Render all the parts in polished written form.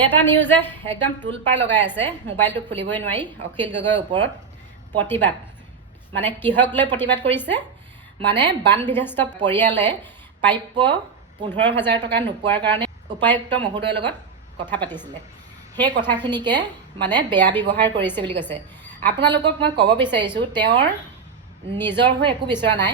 এটা নিউজে একদম টুলপাৰ লগাই আছে, মোবাইলটো খুলিবই নোৱাৰি। অখিল গগৈৰ ওপৰত প্ৰতিবাদ, মানে কিহক লৈ প্ৰতিবাদ কৰিছে? মানে বান বিধ্বস্ত পৰিয়ালে প্ৰাপ্য 15,000 টকা নোপোৱাৰ কাৰণে উপায়ুক্ত মহোদয়ৰ লগত কথা পাতিছিলে। সেই কথাখিনিকে মানে বেয়া ব্যৱহাৰ কৰিছে বুলি কৈছে। আপোনালোকক মই ক'ব বিচাৰিছোঁ, তেওঁৰ নিজৰ হৈ একো বিচৰা নাই,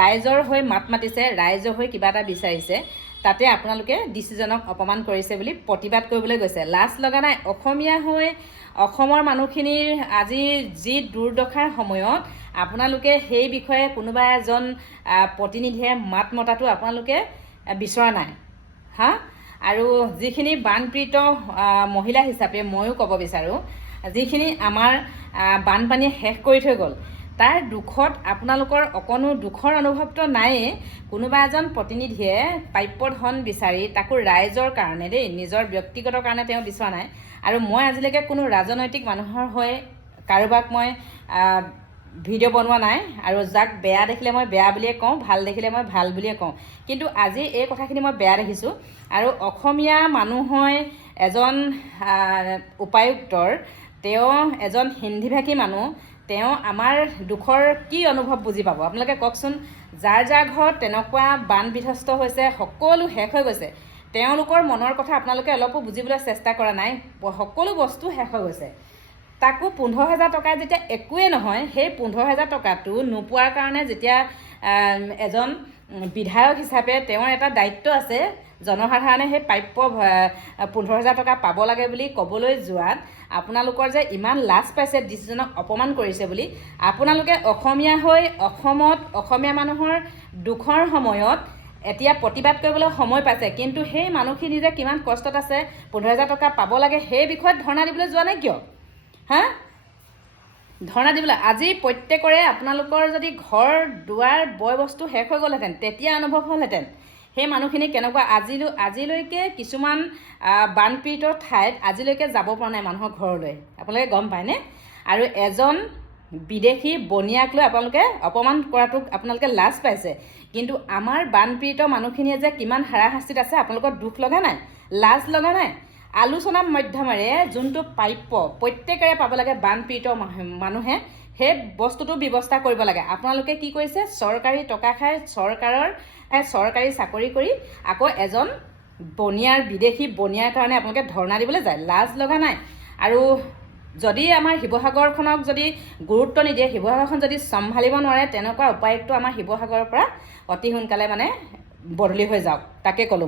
ৰাইজৰ হৈ মাত মাতিছে, ৰাইজৰ হৈ কিবা এটা বিচাৰিছে। তাতে আপোনালোকে ডিচিজনক অপমান কৰিছে বুলি প্ৰতিবাদ কৰিবলৈ গৈছে। লাজ লগা নাই? অসমীয়া হৈ অসমৰ মানুহখিনিৰ আজি যি দুৰ্দশাৰ সময়ত আপোনালোকে সেই বিষয়ে কোনোবা এজন প্ৰতিনিধিয়ে মাত মতাটো আপোনালোকে বিচৰা নাই হা। আৰু যিখিনি বানপীড়িত মহিলা হিচাপে ময়ো ক'ব বিচাৰোঁ, যিখিনি আমাৰ বানপানীয়ে শেষ কৰি থৈ গ'ল, তাৰ দুখত আপোনালোকৰ অকণো দুখৰ অনুভৱটো নায়েই। কোনোবা এজন প্ৰতিনিধিয়ে প্ৰাপ্য ধন বিচাৰি, তাকো ৰাইজৰ কাৰণে দেই, নিজৰ ব্যক্তিগত কাৰণে তেওঁ বিচৰা নাই। আৰু মই আজিলৈকে কোনো ৰাজনৈতিক মানুহৰ হৈ কাৰোবাক মই ভিডিঅ' বনোৱা নাই, আৰু যাক বেয়া দেখিলে মই বেয়া বুলিয়ে কওঁ, ভাল দেখিলে মই ভাল বুলিয়ে কওঁ। কিন্তু আজি এই কথাখিনি মই বেয়া দেখিছোঁ। আৰু অসমীয়া মানুহ হৈ এজন উপায়ুক্তৰ, তেওঁ এজন হিন্দীভাষী মানুহ, তেওঁ আমাৰ দুখৰ কি অনুভৱ বুজি পাব? আপোনালোকে কওকচোন। যাৰ যাৰ ঘৰত তেনেকুৱা বান বিধ্বস্ত হৈছে, সকলো শেষ হৈ গৈছে, তেওঁলোকৰ মনৰ কথা আপোনালোকে অলপো বুজিবলৈ চেষ্টা কৰা নাই। সকলো বস্তু শেষ হৈ গৈছে, তাকো 15,000 টকা যেতিয়া একোৱেই নহয়, সেই 15,000 টকাটো নোপোৱাৰ কাৰণে যেতিয়া এজন বিধায়ক হিচাপে তেওঁৰ এটা দায়িত্ব আছে, জনসাধাৰণে সেই প্ৰাপ্য 15,000 টকা পাব লাগে বুলি ক'বলৈ যোৱাত আপোনালোকৰ যে ইমান লাজ পাইছে, ডিচিজনক অপমান কৰিছে বুলি। আপোনালোকে অসমীয়া হৈ অসমত অসমীয়া মানুহৰ দুখৰ সময়ত এতিয়া প্ৰতিবাদ কৰিবলৈ সময় পাইছে, কিন্তু সেই মানুহখিনি যে কিমান কষ্টত আছে, 15,000 টকা পাব লাগে, সেই বিষয়ত ধৰ্ণা দিবলৈ যোৱা নাই কিয় হা? ধৰ্ণা দিবলৈ আজি প্ৰত্যেকৰে আপোনালোকৰ যদি ঘৰ দুৱাৰ বয় বস্তু শেষ হৈ গ'লহেঁতেন, তেতিয়া অনুভৱ হ'লহেঁতেন সেই মানুহখিনি কেনেকুৱা। আজিলৈকে কিছুমান বানপীড়িত ঠাইত আজিলৈকে যাব পৰা নাই মানুহৰ ঘৰলৈ, আপোনালোকে গম পায়নে? আৰু এজন বিদেশী বনিয়াক লৈ আপোনালোকে অপমান কৰাটোক আপোনালোকে লাজ পাইছে, কিন্তু আমাৰ বানপীড়িত মানুহখিনিয়ে যে কিমান হাৰাশাস্তিত আছে, আপোনালোকৰ দুখ লগা নাই? লাজ লগা নাই? আলোচনাৰ মাধ্যমেৰে যোনটো প্ৰাপ্য প্ৰত্যেকৰে পাব লাগে বানপীড়িত মানুহে, সেই বস্তুটো ব্যৱস্থা কৰিব লাগে। আপোনালোকে কি কৰিছে? চৰকাৰী টকা খাই, চৰকাৰী চাকৰি কৰি আকৌ এজন বনিয়াৰ, বিদেশী বনিয়াৰ কাৰণে আপোনালোকে ধৰ্ণা দিবলৈ যায়। লাজ লগা নাই? আৰু যদি আমাৰ শিৱসাগৰখনক যদি গুৰুত্ব নিদিয়ে, শিৱসাগৰখন যদি চম্ভালিব নোৱাৰে, তেনেকুৱা উপায়ুক্ত আমাৰ শিৱসাগৰৰ পৰা অতি সোনকালে মানে বদলি হৈ যাওক, তাকে ক'লোঁ।